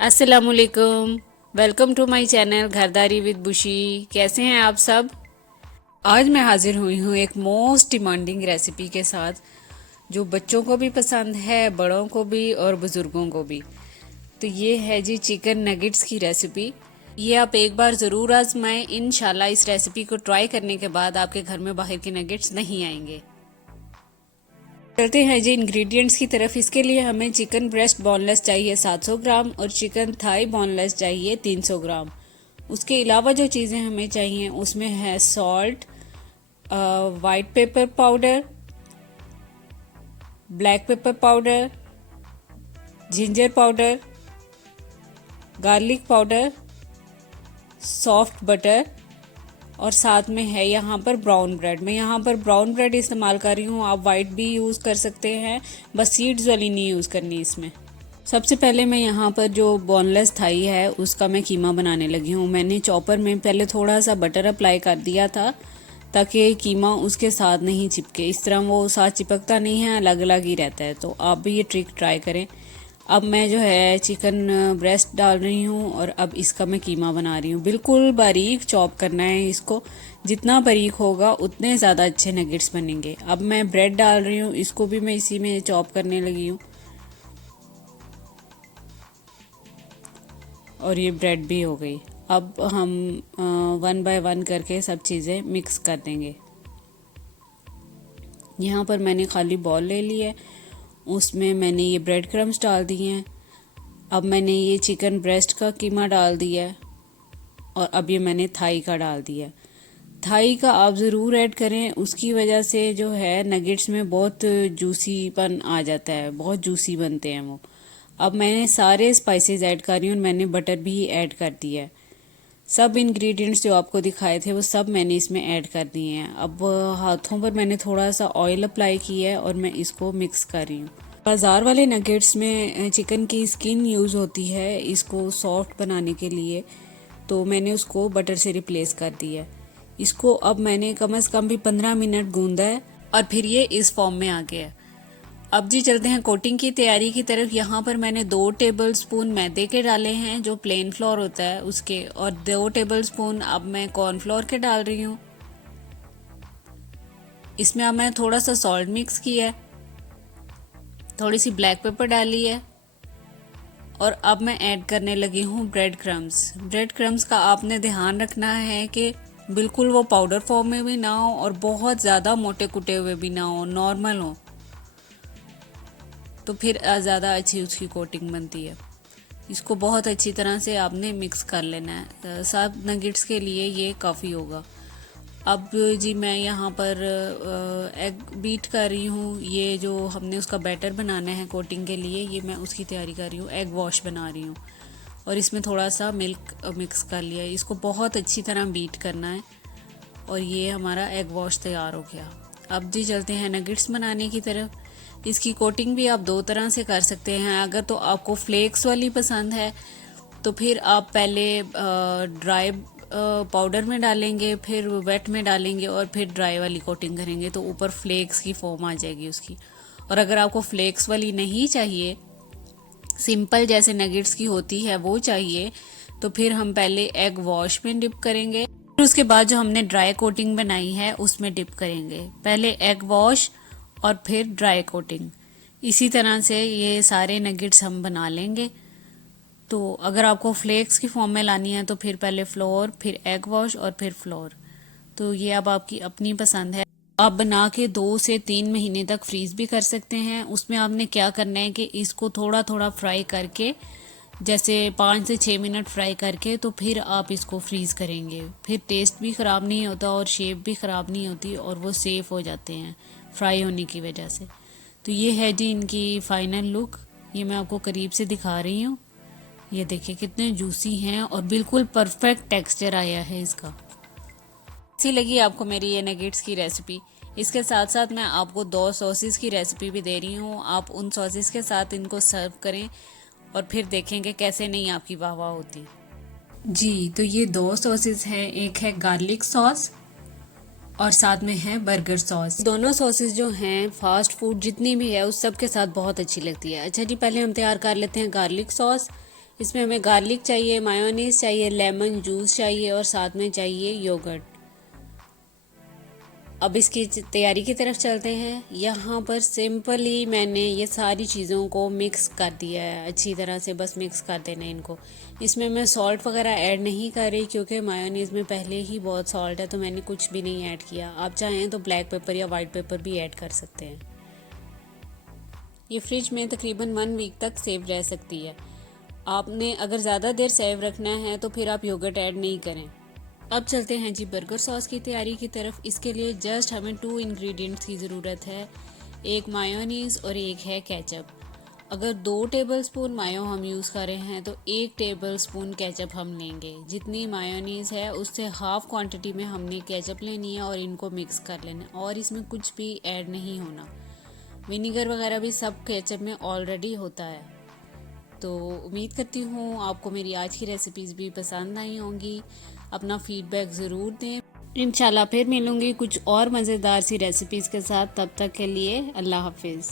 अस्सलामुअलैकुम। Welcome to my channel Ghardari with Bushi. कैसे हैं आप सब? आज मैं हाजिर हुई हूँ एक मोस्ट डिमांडिंग रेसिपी के साथ जो बच्चों को भी पसंद है, बड़ों को भी और बुज़ुर्गों को भी। तो ये है जी चिकन नगेट्स की रेसिपी। ये आप एक बार ज़रूर आजमाएं। इंशाल्लाह इस रेसिपी को ट्राई करने के बाद आपके घर में बाहर के नगेट्स नहीं आएंगे। चलते हैं जी इंग्रेडिएंट्स की तरफ। इसके लिए हमें चिकन ब्रेस्ट बोनलेस चाहिए 700 ग्राम और चिकन थाई बोनलेस चाहिए 300 ग्राम। उसके अलावा जो चीज़ें हमें चाहिए उसमें है salt, white pepper powder, black pepper powder, ginger powder, garlic powder, soft butter और साथ में है यहाँ पर ब्राउन ब्रेड। मैं यहाँ पर ब्राउन ब्रेड इस्तेमाल कर रही हूँ, आप वाइट भी यूज़ कर सकते हैं, बस सीड्स वाली नहीं यूज़ करनी इसमें। सबसे पहले मैं यहाँ पर जो बोनलेस थाई है उसका मैं कीमा बनाने लगी हूँ। मैंने चॉपर में पहले थोड़ा सा बटर अप्लाई कर दिया था ताकि कीमा उसके साथ नहीं चिपके। इस तरह वो साथ चिपकता नहीं है, अलग अलग ही रहता है। तो आप भी ये ट्रिक ट्राई करें। अब मैं जो है चिकन ब्रेस्ट डाल रही हूँ और अब इसका मैं कीमा बना रही हूँ। बिल्कुल बारीक चॉप करना है इसको, जितना बारीक होगा उतने ज़्यादा अच्छे नगेट्स बनेंगे। अब मैं ब्रेड डाल रही हूँ, इसको भी मैं इसी में चॉप करने लगी हूँ और ये ब्रेड भी हो गई। अब हम 1 बाय 1 करके सब चीज़ें मिक्स कर देंगे। यहाँ पर मैंने खाली बॉल ले ली है, उसमें मैंने ये ब्रेड क्रम्स डाल दिए हैं। अब मैंने ये चिकन ब्रेस्ट का कीमा डाल दिया है और अब ये मैंने थाई का डाल दिया। थाई का आप ज़रूर ऐड करें, उसकी वजह से जो है नगेट्स में बहुत जूसीपन आ जाता है, बहुत जूसी बनते हैं वो। अब मैंने सारे स्पाइसेस ऐड कर रही हूँ और मैंने बटर भी ऐड कर दिया है। सब इंग्रेडिएंट्स जो आपको दिखाए थे वो सब मैंने इसमें ऐड कर दिए हैं। अब हाथों पर मैंने थोड़ा सा ऑयल अप्लाई किया है और मैं इसको मिक्स कर रही हूँ। बाज़ार वाले नगेट्स में चिकन की स्किन यूज़ होती है इसको सॉफ्ट बनाने के लिए, तो मैंने उसको बटर से रिप्लेस कर दिया है। इसको अब मैंने कम से कम भी 15 मिनट गूंदा है और फिर ये इस फॉर्म में आ गया है। अब जी चलते हैं कोटिंग की तैयारी की तरफ। यहाँ पर मैंने 2 टेबल स्पून मैदे के डाले हैं जो प्लेन फ्लोर होता है उसके, और 2 टेबल स्पून अब मैं कॉर्नफ्लोर के डाल रही हूँ। इसमें अब मैं थोड़ा सा सॉल्ट मिक्स किया है, थोड़ी सी ब्लैक पेपर डाली है और अब मैं ऐड करने लगी हूँ ब्रेड क्रम्स। ब्रेड क्रम्स का आपने ध्यान रखना है कि बिल्कुल वो पाउडर फॉर्म में भी ना हो और बहुत ज़्यादा मोटे कुटे हुए भी ना हो, नॉर्मल हो, तो फिर ज़्यादा अच्छी उसकी कोटिंग बनती है। इसको बहुत अच्छी तरह से आपने मिक्स कर लेना है। सब नगेट्स के लिए ये काफ़ी होगा। अब जी मैं यहाँ पर एग बीट कर रही हूँ। ये जो हमने उसका बैटर बनाना है कोटिंग के लिए, ये मैं उसकी तैयारी कर रही हूँ। एग वॉश बना रही हूँ और इसमें थोड़ा सा मिल्क मिक्स कर लिया है। इसको बहुत अच्छी तरह बीट करना है और ये हमारा एग वॉश तैयार हो गया। अब जी चलते हैं नगेट्स बनाने की तरफ। इसकी कोटिंग भी आप 2 तरह से कर सकते हैं। अगर तो आपको फ्लेक्स वाली पसंद है तो फिर आप पहले ड्राई पाउडर में डालेंगे, फिर वेट में डालेंगे और फिर ड्राई वाली कोटिंग करेंगे तो ऊपर फ्लेक्स की फॉर्म आ जाएगी उसकी। और अगर आपको फ्लेक्स वाली नहीं चाहिए, सिंपल जैसे नगेट्स की होती है वो चाहिए, तो फिर हम पहले एग वॉश में डिप करेंगे, फिर उसके बाद जो हमने ड्राई कोटिंग बनाई है उसमें डिप करेंगे। पहले एग वॉश और फिर ड्राई कोटिंग। इसी तरह से ये सारे नगेट्स हम बना लेंगे। तो अगर आपको फ्लेक्स की फॉर्म में लानी है तो फिर पहले फ्लोर, फिर एग वॉश और फिर फ्लोर। तो ये अब आपकी अपनी पसंद है। आप बना के 2 से 3 महीने तक फ्रीज भी कर सकते हैं। उसमें आपने क्या करना है कि इसको थोड़ा थोड़ा फ्राई करके, जैसे 5 से 6 मिनट फ्राई करके, तो फिर आप इसको फ्रीज करेंगे। फिर टेस्ट भी ख़राब नहीं होता और शेप भी ख़राब नहीं होती और वो सेफ हो जाते हैं फ्राई होने की वजह से। तो ये है जी इनकी फाइनल लुक। ये मैं आपको करीब से दिखा रही हूँ। ये देखिए कितने जूसी हैं और बिल्कुल परफेक्ट टेक्सचर आया है इसका। अच्छी लगी आपको मेरी ये नगेट्स की रेसिपी? इसके साथ साथ मैं आपको 2 सॉसेस की रेसिपी भी दे रही हूँ। आप उन सॉसेस के साथ इनको सर्व करें और फिर देखेंगे कैसे नहीं आपकी वाह वाह होती। जी तो ये 2 सॉसेस हैं, एक है गार्लिक सॉस और साथ में है बर्गर सॉस। दोनों सॉसेस जो हैं फास्ट फूड जितनी भी है उस सब के साथ बहुत अच्छी लगती है। अच्छा जी, पहले हम तैयार कर लेते हैं गार्लिक सॉस। इसमें हमें गार्लिक चाहिए, मायोनीज चाहिए, लेमन जूस चाहिए और साथ में चाहिए योगर्ट। अब इसकी तैयारी की तरफ चलते हैं। यहाँ पर सिंपली मैंने ये सारी चीज़ों को मिक्स कर दिया है अच्छी तरह से, बस मिक्स कर देना है इनको। इसमें मैं सॉल्ट वगैरह ऐड नहीं कर रही क्योंकि मायोनीज़ में पहले ही बहुत सॉल्ट है, तो मैंने कुछ भी नहीं ऐड किया। आप चाहें तो ब्लैक पेपर या वाइट पेपर भी ऐड कर सकते हैं। ये फ्रिज में तकरीबन 1 वीक तक सेव रह सकती है। आपने अगर ज़्यादा देर सेव रखना है तो फिर आप योगर्ट ऐड नहीं करें। अब चलते हैं जी बर्गर सॉस की तैयारी की तरफ। इसके लिए जस्ट हमें 2 इंग्रेडिएंट्स की ज़रूरत है, एक मायोनीज़ और एक है केचप। अगर 2 टेबलस्पून मायो हम यूज़ कर रहे हैं तो 1 टेबलस्पून केचप हम लेंगे। जितनी मायोनीज़ है उससे हाफ़ क्वांटिटी में हमने केचप लेनी है और इनको मिक्स कर लेना है, और इसमें कुछ भी ऐड नहीं होना। विनीगर वगैरह भी सब केचप में ऑलरेडी होता है। तो उम्मीद करती हूँ आपको मेरी आज की रेसिपीज़ भी पसंद आई होंगी। अपना फीडबैक ज़रूर दें। इंशाल्लाह फिर मिलूँगी कुछ और मज़ेदार सी रेसिपीज़ के साथ। तब तक के लिए अल्लाह हाफिज़।